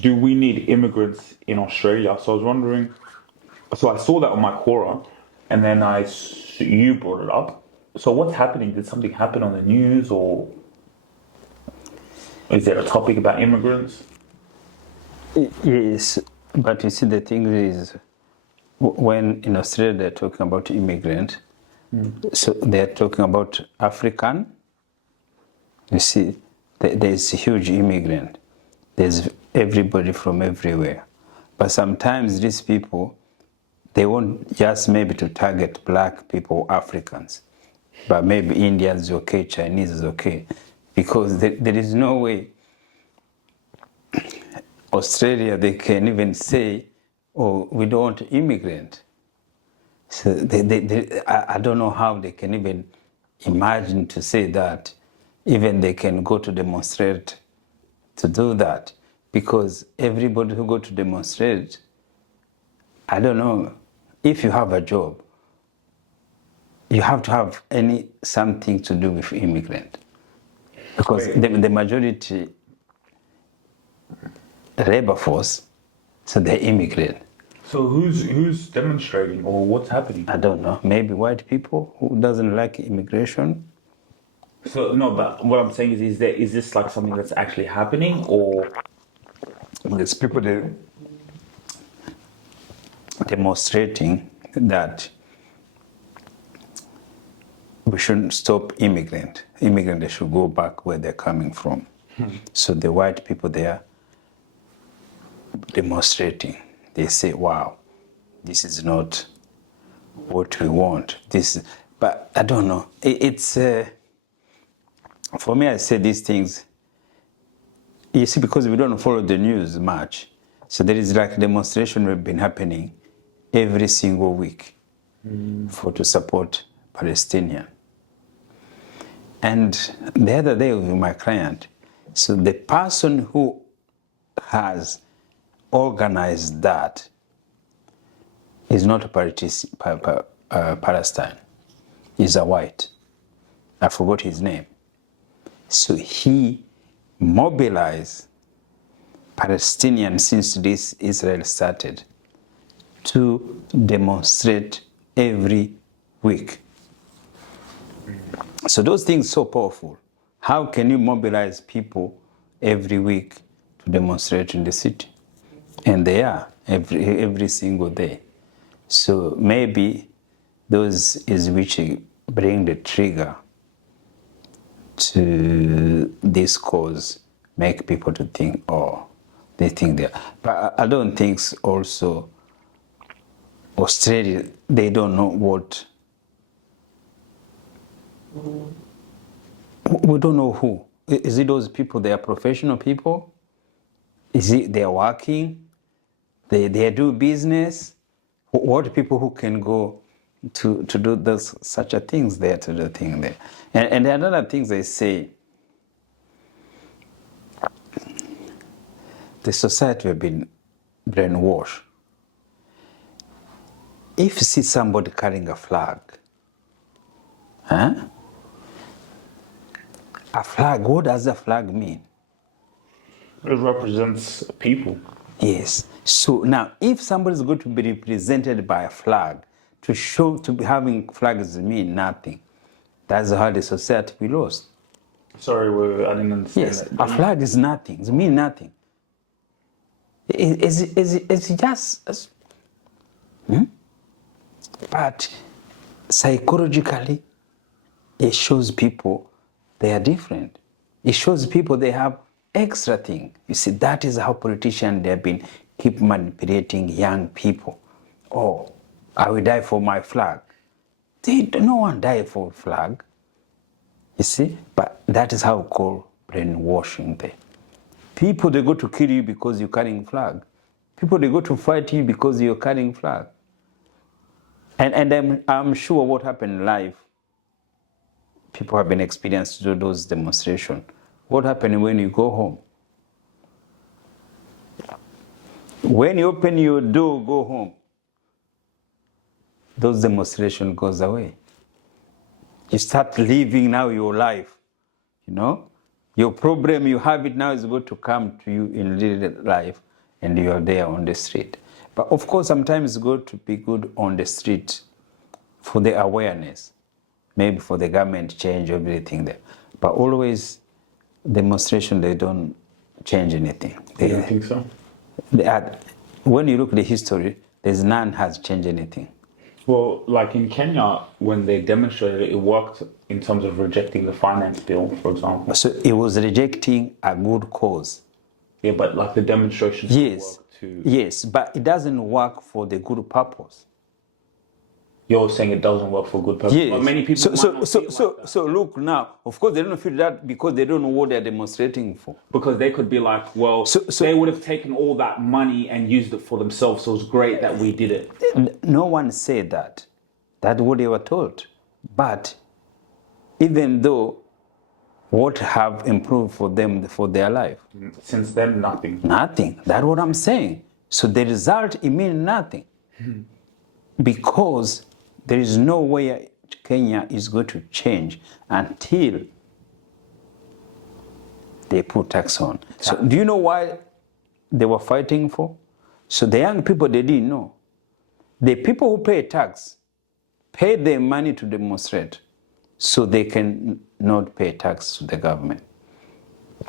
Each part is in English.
do we need immigrants in Australia? So I was wondering. So I saw that on my Quora, and then you brought it up. So what's happening? Did something happen on the news, or is there a topic about immigrants? Yes, but you see, the thing is, when in Australia they're talking about immigrant, so they're talking about African. You see, there's a huge immigrant. There's everybody from everywhere. But sometimes these people, they want just maybe to target black people, Africans. But maybe Indians is okay, Chinese is okay. Because there is no way Australia, they can even say, oh, we don't want immigrant. So I don't know how they can even imagine to say that. Even they can go to demonstrate to do that. Because everybody who go to demonstrate, I don't know, if you have a job, you have to have something to do with immigrant. Because the majority labor force, so they're immigrant. So who's demonstrating, or what's happening? I don't know. Maybe white people who doesn't like immigration. So no, but what I'm saying is this like something that's actually happening, or There's people demonstrating that we shouldn't stop immigrant. Immigrant, they should go back where they're coming from. So the white people there demonstrating, they say, wow, this is not what we want. But I don't know. For me, I say these things, you see, because we don't follow the news much. So there is like demonstration have been happening every single week to support Palestinian. And the other day with my client, so the person who has organized that is not a Palestine. He's a white. I forgot his name. So he mobilized Palestinians since this Israel started to demonstrate every week. So those things are so powerful. How can you mobilize people every week to demonstrate in the city? And they are every single day. So maybe those is which bring the trigger to this cause, make people to think, oh, they think they are. But I don't think also Australia, they don't know what, we don't know who. Is it those people, they are professional people? Is it they're working? They do business? What people who can go to do such a things there, to do thing there? And there are other things they say. The society have been brainwashed. If you see somebody carrying a flag, a flag, what does a flag mean? it represents people. Yes. So now, if somebody is going to be represented by a flag, to be having flags mean nothing. That's how the society we lost. Sorry, I didn't understand. Yes, that. a flag is nothing. It means nothing. It's just. But psychologically, it shows people they are different. It shows people they have extra thing. You see, that is how politicians they have been keep manipulating young people. Oh, I will die for my flag. No one die for a flag. You see, but that is how called brainwashing there. People they go to kill you because you're carrying flag. People they go to fight you because you're carrying flag. And I'm sure what happened live, people have been experienced to do those demonstrations. What happened when you go home? When you open your door, go home, those demonstrations goes away. You start living now your life, Your problem, you have it now, is going to come to you in real life, and you are there on the street. But of course, sometimes it's good to be good on the street for the awareness, maybe for the government change everything there. But always, demonstration, they don't change anything. You don't think so? When you look at the history, there's none has changed anything. Well, like in Kenya, when they demonstrated it, it worked in terms of rejecting the finance bill, for example. So it was rejecting a good cause. Yeah, but like the demonstrations Yes, work too. yes, but it doesn't work for the good purpose. You're saying it doesn't work for good purpose. Yes. But many people might not feel like that. So look now, of course they don't feel that because they don't know what they're demonstrating for. Because they could be like, well, they would have taken all that money and used it for themselves, so it was great that we did it. No one said that. That's what they were told. But even though what have improved for them for their life? Since then, nothing. Nothing. That's what I'm saying. So the result, it means nothing. Because there is no way Kenya is going to change until they put tax on. So do you know why they were fighting for? So the young people, they didn't know. The people who pay tax pay their money to demonstrate so they can not pay tax to the government.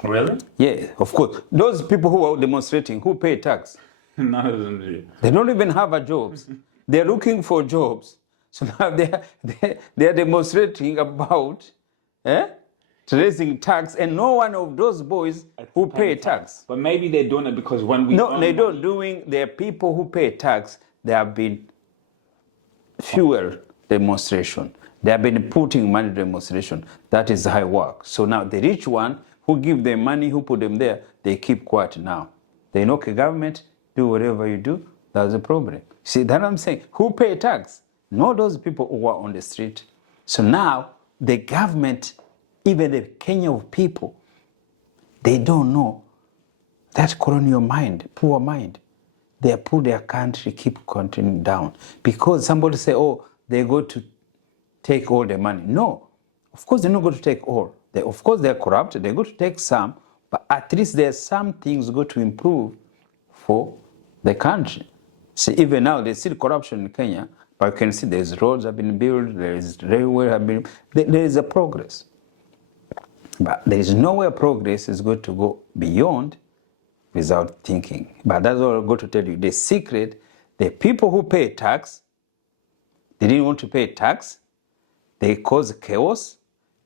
Really? Yeah, of course. Those people who are demonstrating, who pay tax? None of them do. They don't even have a jobs. They're looking for jobs. So now they are demonstrating about raising tax, and no one of those boys who pay tax. But maybe they're doing it because when we No, they don't doing. There are people who pay tax. They have been fuel demonstration. They have been putting money demonstration. That is high work. So now the rich one who give them money, who put them there, they keep quiet now. They know, okay, government, do whatever you do. That's the problem. See, that I'm saying. Who pay tax? Not those people who are on the street. So now the government, even the Kenyan people, they don't know that colonial mind, poor mind. They put their country, keep continuing down. Because somebody say, oh, they go to take all the money. No, of course they're not going to take all. Of course they're corrupt, they're going to take some, but at least there's some things going to improve for the country. See, even now there's still corruption in Kenya, but you can see there's roads have been built, there is railway have been, there is a progress. But there is nowhere progress is going to go beyond without thinking. But that's what I'm going to tell you. The secret, the people who pay tax, they didn't want to pay tax, they cause chaos,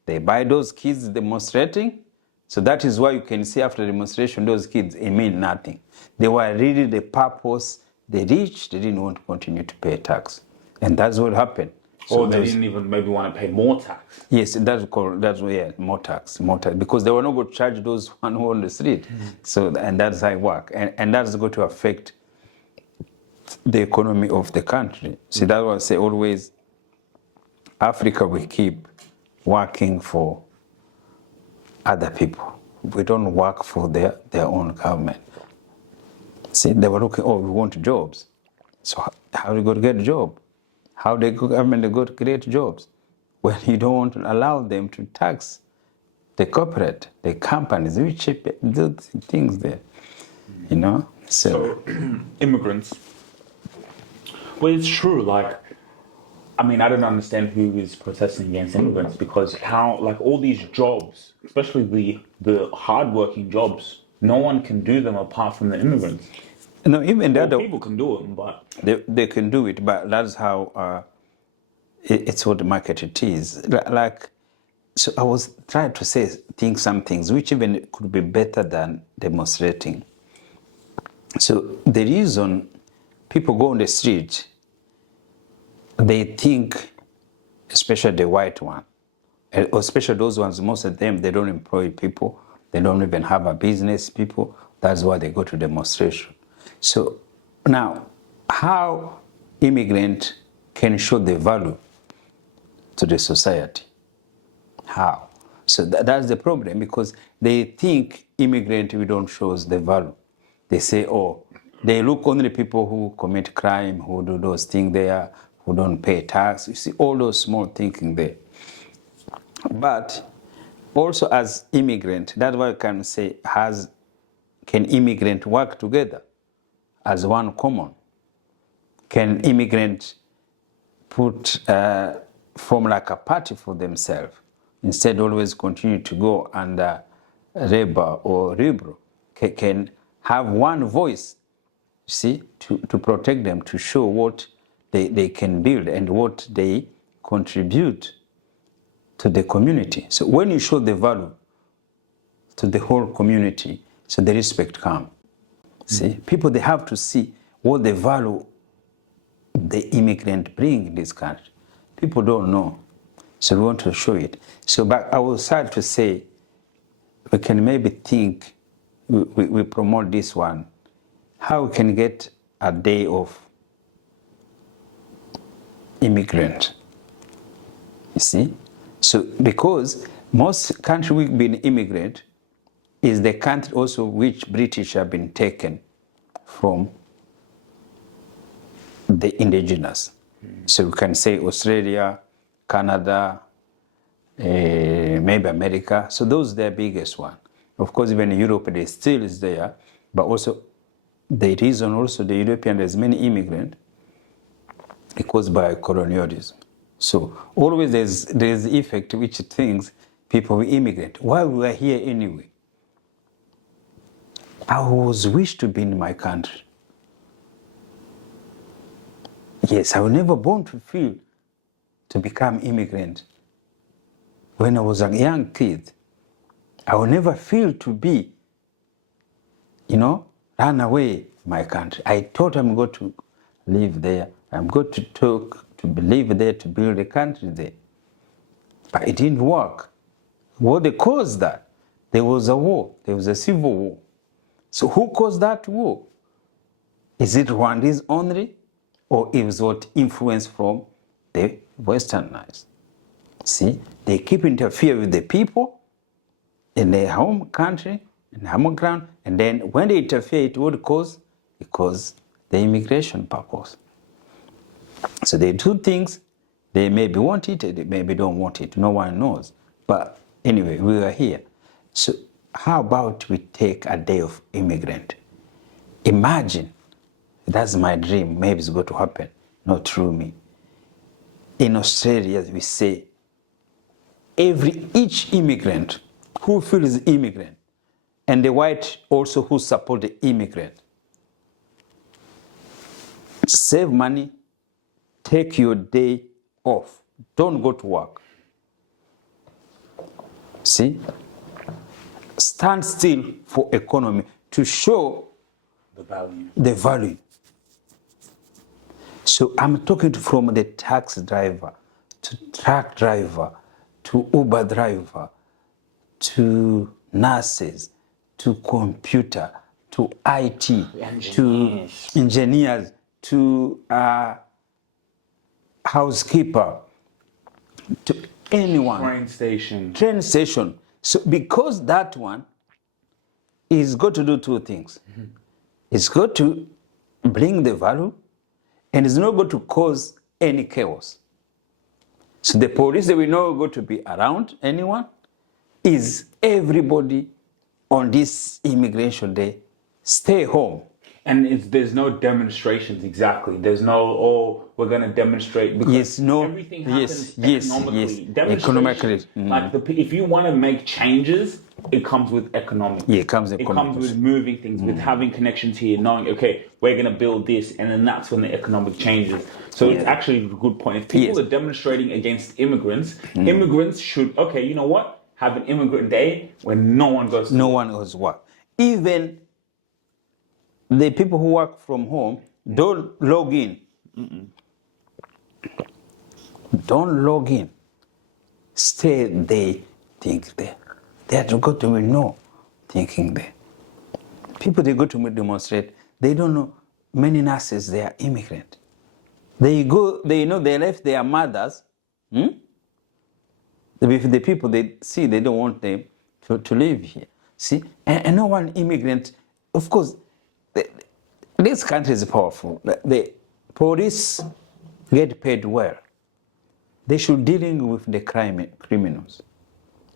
they buy those kids demonstrating. So that is why you can see after demonstration, those kids, it mean nothing. They were really the purpose, the rich, they didn't want to continue to pay tax. And that's what happened. Or they didn't even maybe want to pay more tax. Yes, more tax, because they were not going to charge those one who are on the street. So, and that's how it works. And that's going to affect the economy of the country. See, that's why I say always, Africa, we keep working for other people. We don't work for their own government. See, they were looking, oh, we want jobs. So how are you going to get a job? How the government go to create jobs when you don't want to allow them to tax the corporate, the companies, which do things there, you know? So immigrants. Well, it's true. Like, I mean, I don't understand who is protesting against immigrants, because how, like, all these jobs, especially the hardworking jobs, no one can do them apart from the immigrants. No, even the other people can do them, but they can do it. But that's how it's what the market it is. Like, so I was trying to think some things which even could be better than demonstrating. So the reason people go on the street, they think, especially the white one, or especially those ones, most of them, they don't employ people. They don't even have a business people. That's why they go to demonstration. So now, how immigrant can show the value to the society? How? So that's the problem, because they think immigrant, we don't show the value. They say, oh, they look only people who commit crime, who do those things there, who don't pay tax. You see all those small thinking there. But also as immigrant, that's why I can say, can immigrant work together as one common? Can immigrant form like a party for themselves, instead always continue to go under Labour or Liberal? Can have one voice, see, to protect them, to show what they can build and what they contribute to the community. So when you show the value to the whole community, so the respect comes. See, people, they have to see what the value the immigrant bring in this country. People don't know, so we want to show it. So, but I was sad to say, we can maybe think, we promote this one, how we can get a day of immigrant, you see? So, because most country we've been immigrant is the country also which British have been taken from the indigenous. So we can say Australia, Canada, maybe America. So those are the biggest one. Of course, even Europe, they still is there, but also the reason also the European, there's many immigrants because by colonialism. So always there's effect which things people will immigrate. Why we are here anyway? I always wish to be in my country. Yes, I was never born to feel to become immigrant. When I was a young kid, I would never feel to be, run away my country. I thought I'm going to live there. I'm going to live there, to build a country there. But it didn't work. What they caused that? There was a war. There was a civil war. So who caused that war? Is it Rwandese only? Or it was what influence from the westernized? See, they keep interfering with the people in their home country, in home ground, and then when they interfere, it would cause, because the immigration purpose. So they do things, they maybe want it, they maybe don't want it, no one knows. But anyway, we are here. So how about we take a day of immigrant? Imagine, that's my dream, maybe it's going to happen, not through me. In Australia, we say, each immigrant who feels immigrant, and the white also who support the immigrant, save money, take your day off, don't go to work. See? Stand still for economy to show the value. So I'm talking from the taxi driver, to truck driver, to Uber driver, to nurses, to computer, to IT, to engineers, to housekeeper, to anyone. Train station. So because that one is going to do two things. Mm-hmm. It's going to bring the value, and it's not going to cause any chaos. So the police, they will not go to be around anyone. Is everybody on this immigration day stay home? And there's no demonstrations exactly. There's no, we're going to demonstrate, because everything happens economically. Economically. Like if you want to make changes, it comes with economics. Yeah, it comes with moving things, with having connections here, knowing, okay, we're going to build this, and then that's when the economic changes. So it's actually a good point. If people are demonstrating against immigrants, immigrants should, okay, you know what? Have an immigrant day when no one goes to work. No one goes to work. Even the people who work from home don't log in. Don't log in. Stay there, think there. They are going to know, thinking there. People, they go to demonstrate, they don't know. Many nurses, they are immigrant. They go, they know they left their mothers. The people they see, they don't want them to live here. See, and no one immigrant, of course, this country is powerful. The police get paid well. They should dealing with the criminals.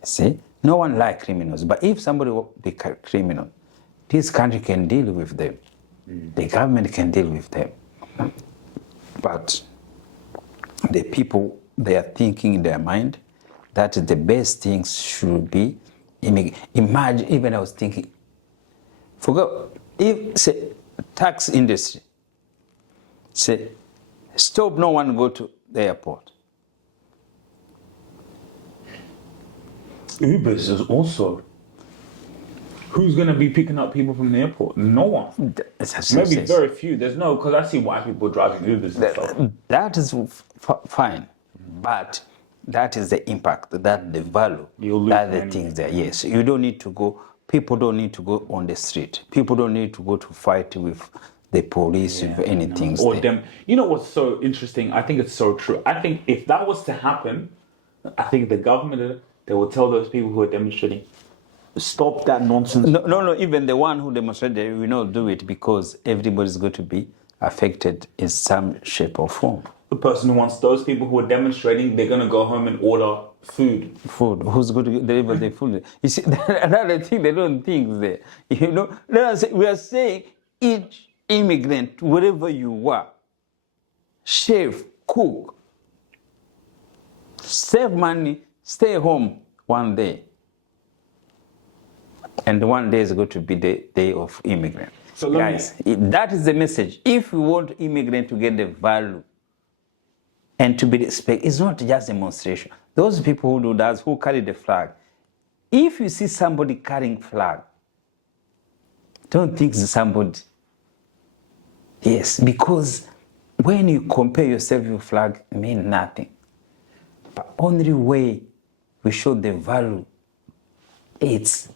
See, no one likes criminals. But if somebody will be criminal, this country can deal with them. The government can deal with them. But the people, they are thinking in their mind that the best things should be. Imagine, even I was thinking, forget, if, say, tax industry, say, stop no one go to the airport. Ubers is also. Who's going to be picking up people from the airport? No one. Maybe very few. There's no, because I see white people driving Ubers and stuff. That is fine, but that is the impact, that the value, that the things there. Yes, you don't need to go. People don't need to go on the street. People don't need to go to fight with the police with anything. Or them. You know what's so interesting? I think it's so true. I think if that was to happen, I think the government, they will tell those people who are demonstrating, stop that nonsense. No. Even the one who demonstrated, they will not do it because everybody's going to be affected in some shape or form. The person who wants those people who are demonstrating, they're going to go home and order food. Who's going to deliver the food? You see, another thing they don't think there. You know, we are saying each immigrant, wherever you are, chef, cook, save money, stay home one day. And one day is going to be the day of immigrant. So guys, that is the message. If we want immigrant to get the value and to be respected, it's not just demonstration. Those people who do that, who carry the flag, if you see somebody carrying flag, don't think it's somebody. Yes, because when you compare yourself with flag, it means nothing. But only way we show the value, it's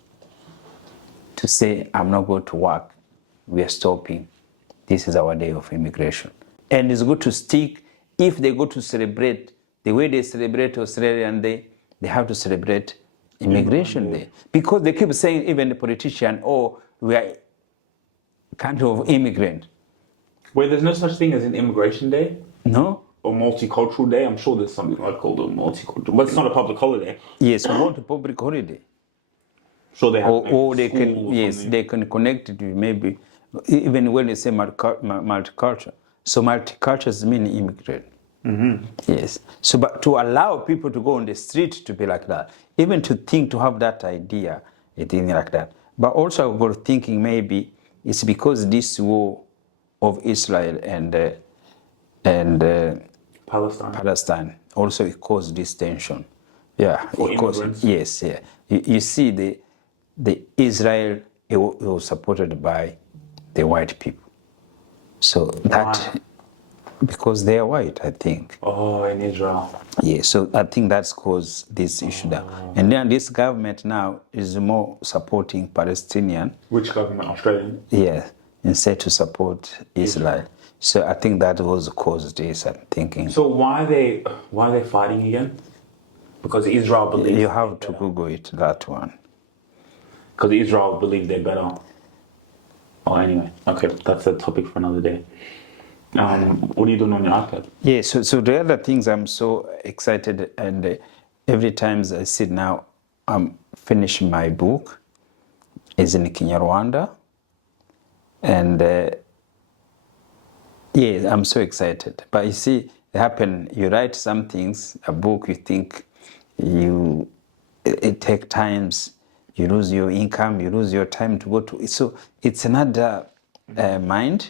to say, I'm not going to work, we are stopping. This is our day of immigration. And it's good to stick. If they go to celebrate, the way they celebrate Australian Day, they have to celebrate Immigration Day. Because they keep saying, even the politician, oh, we are country of immigrant. Wait, there's no such thing as an Immigration Day? No? Or Multicultural Day? I'm sure there's something like called a multicultural, but it's not a public holiday. Yes, not a public holiday. So they have or they can, yes, they can connect it with maybe, even when you say multicultural. So multicultural means immigrant. Mm-hmm. Yes. So, but to allow people to go on the street to be like that, even to think, to have that idea, a thing like that. But also we're thinking maybe it's because this war of Israel and Palestine also it caused this tension. Yeah. For immigrants. Yes, yeah. You see the Israel, it was supported by the white people. So that, because they are white, I think. Oh, in Israel. Yeah, so I think that's caused this issue there. And then this government now is more supporting Palestinian. Which government? Australian? Yeah, instead to support Israel. So I think that was caused this, I'm thinking. So why are they fighting again? Because Israel believes... You have to Google it, that one. Because Israel believes they're better. Oh, anyway. Okay, that's a topic for another day. What are you doing on your iPad? Yeah, so the other things I'm so excited, and every time I sit now, I'm finishing my book. It's in Kinyarwanda. And yeah, I'm so excited. But you see, it happen, you write some things, a book, you think it takes times, you lose your income, you lose your time to go to it. So it's another mind.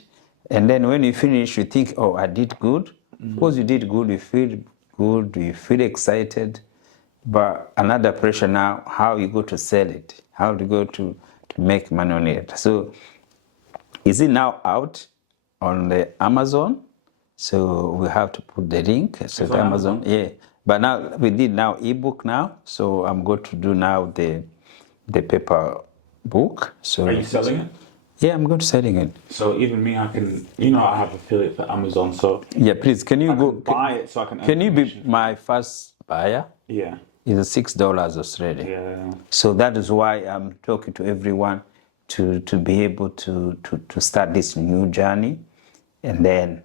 And then when you finish, you think, oh, I did good. Because you did good, you feel good, you feel excited. But another pressure now, how you go to sell it, how to go to make money on it. So is it now out on the Amazon? So we have to put the link. So the Amazon, yeah. But now we did now ebook now. So I'm going to do now the paper book. So are you selling it? Yeah, I'm going to selling it. So even me, I can, I have affiliate for Amazon. So yeah, please, can you go buy it so I can? Can you be my first buyer? Yeah. It's $6 Australian. Yeah. So that is why I'm talking to everyone to be able to start this new journey, and then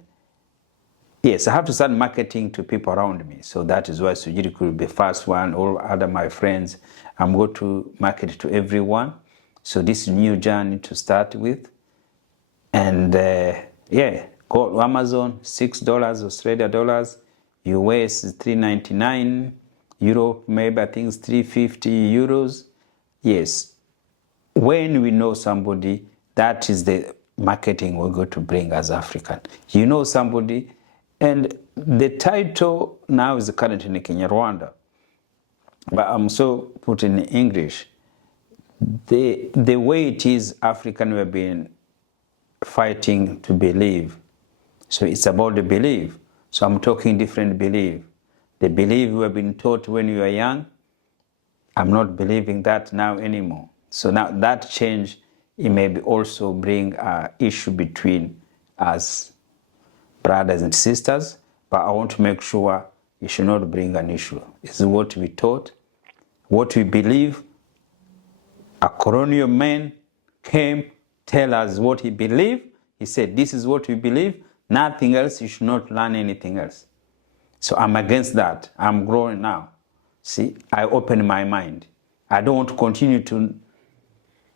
Yes, I have to start marketing to people around me. So that is why Sujiri could be the first one. All other my friends, I'm going to market to everyone. So this new journey to start with. And yeah, go to Amazon, $6 Australia dollars, US is $3.99, Europe maybe I think it's 350 euros. Yes, when we know somebody, that is the marketing we're going to bring as African. You know somebody, and the title now is currently in Kinyarwanda, but I'm so put in English. The way it is, African, we have been fighting to believe. So it's about the belief. So I'm talking different belief. The belief we have been taught when we were young, I'm not believing that now anymore. So now that change, it may be also bring an issue between us brothers and sisters, but I want to make sure it should not bring an issue. It's what we taught, what we believe. A colonial man came, tell us what he believed. He said, this is what we believe, nothing else, you should not learn anything else. So I'm against that. I'm growing now. See, I open my mind. I don't want to continue to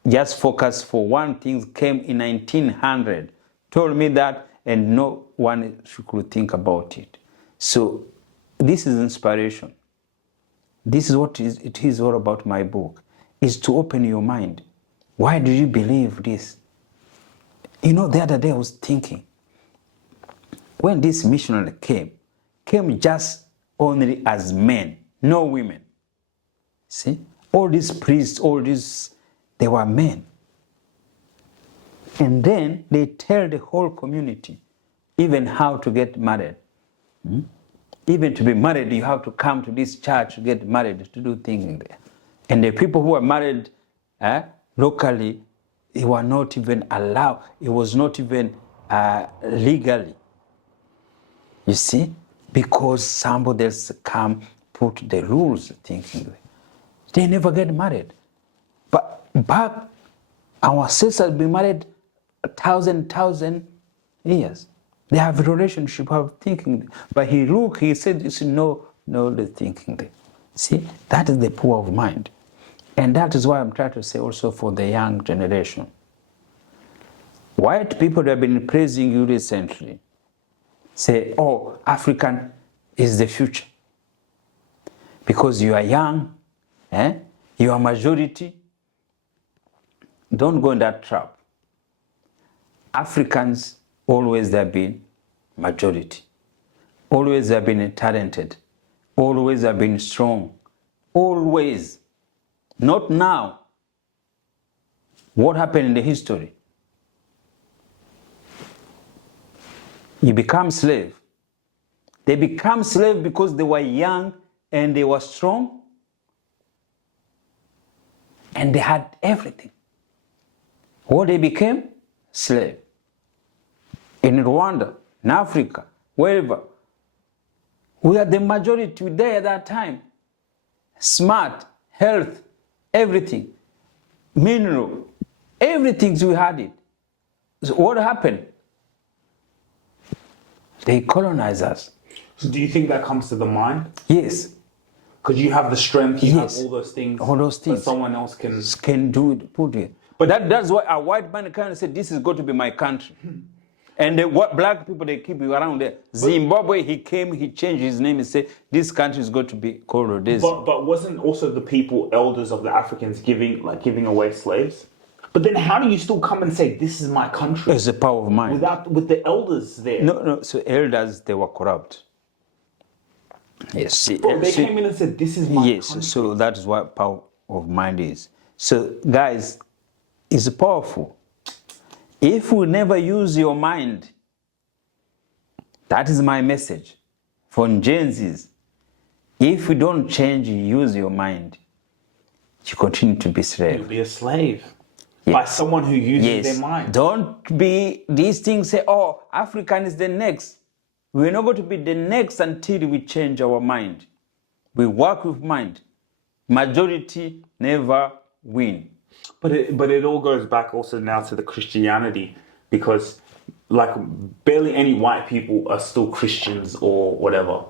just focus for one thing came in 1900, told me that, and no one could think about it. So this is inspiration. This is what it is all about my book, is to open your mind. Why do you believe this? You know, the other day I was thinking, when this missionary came just only as men, no women. See, all these priests, all these, they were men. And then they tell the whole community, even how to get married. Even to be married, you have to come to this church to get married, to do things there. And the people who are married locally, they were not even allowed. It was not even legally. You see? Because somebody else come put the rules thinking. They never get married. But back, our sisters been married 1,000 years. They have a relationship of thinking. But he said, you see, no, the thinking there. See, that is the power of mind. And that is why I'm trying to say also for the young generation. White people have been praising you recently. Say, oh, African is the future. Because you are young, you are majority. Don't go in that trap. Africans always have been majority. Always have been talented. Always have been strong. Always. Not now. What happened in the history? You become slave. They become slave because they were young and they were strong and they had everything. What they became? Slave. In Rwanda, in Africa, wherever. We are the majority there at that time. Smart, health, everything. Mineral, everything we had it. So what happened? They colonize us. So do you think that comes to the mind? Yes. Because you have the strength, you Yes. have all those things. All those things. That someone else can do it, put it. But that's why a white man kind of said, this is going to be my country. And what black people, they keep you around there. Zimbabwe, he came, he changed his name and said, this country is going to be called Rhodesia. But wasn't also the people, elders of the Africans, giving away slaves? But then how do you still come and say, this is my country? It's the power of mind. With the elders there. No, so elders, they were corrupt. Yes. They came in and said, this is my country. Yes, so that is what power of mind is. So guys, it's powerful. If we never use your mind, that is my message for Gen Zs. If we don't change, use your mind, you continue to be slave. You'll be a slave. Yes. By someone who uses their mind. Don't be, these things say, oh, African is the next. We're not going to be the next until we change our mind. We work with mind. Majority never win. But it all goes back also now to the Christianity, because like barely any white people are still Christians or whatever.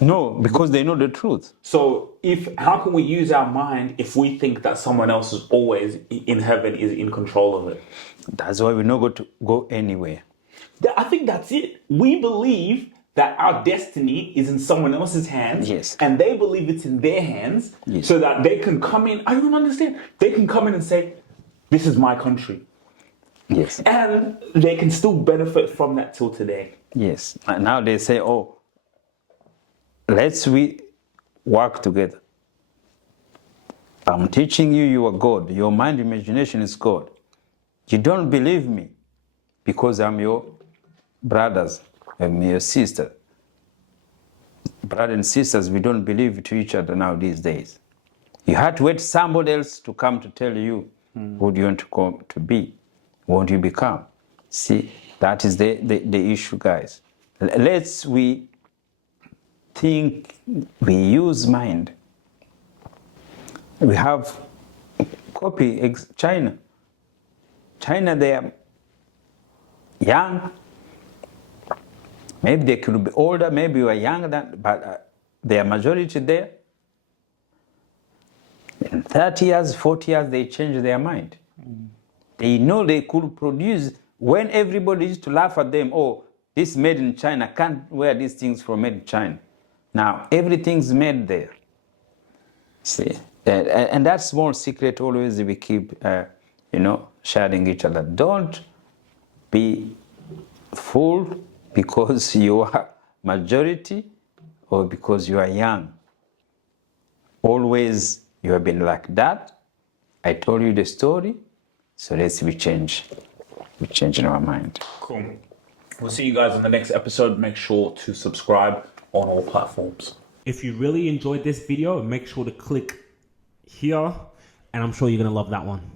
No, because they know the truth. So how can we use our mind if we think that someone else is always in heaven, is in control of it? That's why we're not going to go anywhere. I think that's it. We believe that our destiny is in someone else's hands, Yes. and they believe it's in their hands, Yes. so that they can come in. I don't understand. They can come in and say, "This is my country," Yes. and they can still benefit from that till today. Yes. And now they say, oh, we work together. I'm teaching you, you are God. Your mind imagination is God. You don't believe me because I'm your brothers, I'm your sister. Brothers and sisters, we don't believe to each other now these days. You had to wait somebody else to come to tell you who do you want to come to be, what you become. See, that is the issue, guys. We think, we use mind. We have copy China. China, they are young. Maybe they could be older, maybe you are younger than, but they are majority there. In 30 years, 40 years, they change their mind. They know they could produce, when everybody used to laugh at them, oh, this made in China, can't wear these things from made in China. Now, everything's made there. See, and that small secret always we keep, sharing each other. Don't be fooled because you are majority or because you are young. Always you have been like that. I told you the story, so we change. We change in our mind. Cool. We'll see you guys on the next episode. Make sure to subscribe on all platforms. If you really enjoyed this video, make sure to click here, and I'm sure you're going to love that one.